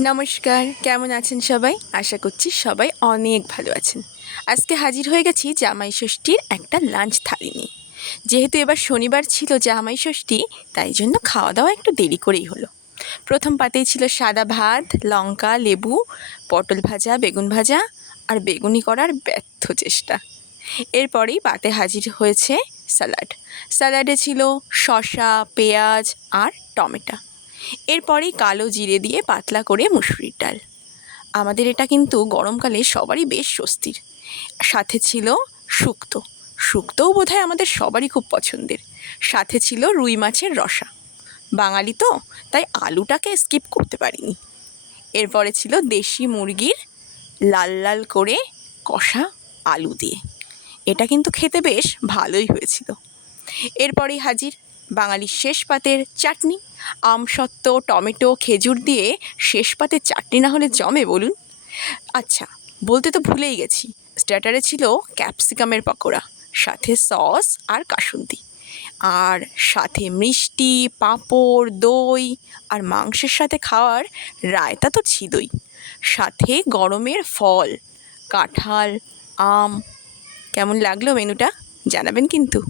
নমস্কার, কেমন আছেন সবাই? আশা করছি সবাই অনেক ভালো আছেন। আজকে হাজির হয়ে গেছি জামাই ষষ্ঠীর একটা লাঞ্চ থালি নিয়ে। যেহেতু এবার শনিবার ছিল জামাই ষষ্ঠী, তাই জন্য খাওয়া দাওয়া একটু দেরি করেই হলো। প্রথম পাতেই ছিল সাদা ভাত, লঙ্কা, লেবু, পটল ভাজা, বেগুন ভাজা আর বেগুনি করার ব্যর্থ চেষ্টা। এরপরেই পাতে হাজির হয়েছে স্যালাড। স্যালাডে ছিল শসা, পেঁয়াজ আর টমেটো। এরপরেই কালো জিরে দিয়ে পাতলা করে মুসুরির ডাল। আমাদের এটা কিন্তু গরমকালে সবারই বেশ স্বস্তির। সাথে ছিল শুক্তো। শুক্তোও বোধহয় আমাদের সবারই খুব পছন্দের। সাথে ছিল রুই মাছের রসা। বাঙালি তো, তাই আলুটাকে স্কিপ করতে পারিনি। এরপরে ছিল দেশি মুরগির লাল লাল করে কষা আলু দিয়ে। এটা কিন্তু খেতে বেশ ভালোই হয়েছিল। এরপরেই হাজির বাঙালির শেষ পাতের চাটনি। আমসত্ত্ব, টমেটো, খেজুর দিয়ে শেষ পাতের চাটনি না হলে জমে বলুন? আচ্ছা, বলতে তো ভুলেই গেছি, স্টার্টারে ছিল ক্যাপসিকামের পকোড়া, সাথে সস আর কাসুন্দি, আর সাথে মিষ্টি, পাঁপড়, দই আর মাংসের সাথে খাওয়ার রায়তা তো ছিলই। সাথে গরমের ফল, কাঁঠাল, আম। কেমন লাগলো মেনুটা জানাবেন কিন্তু।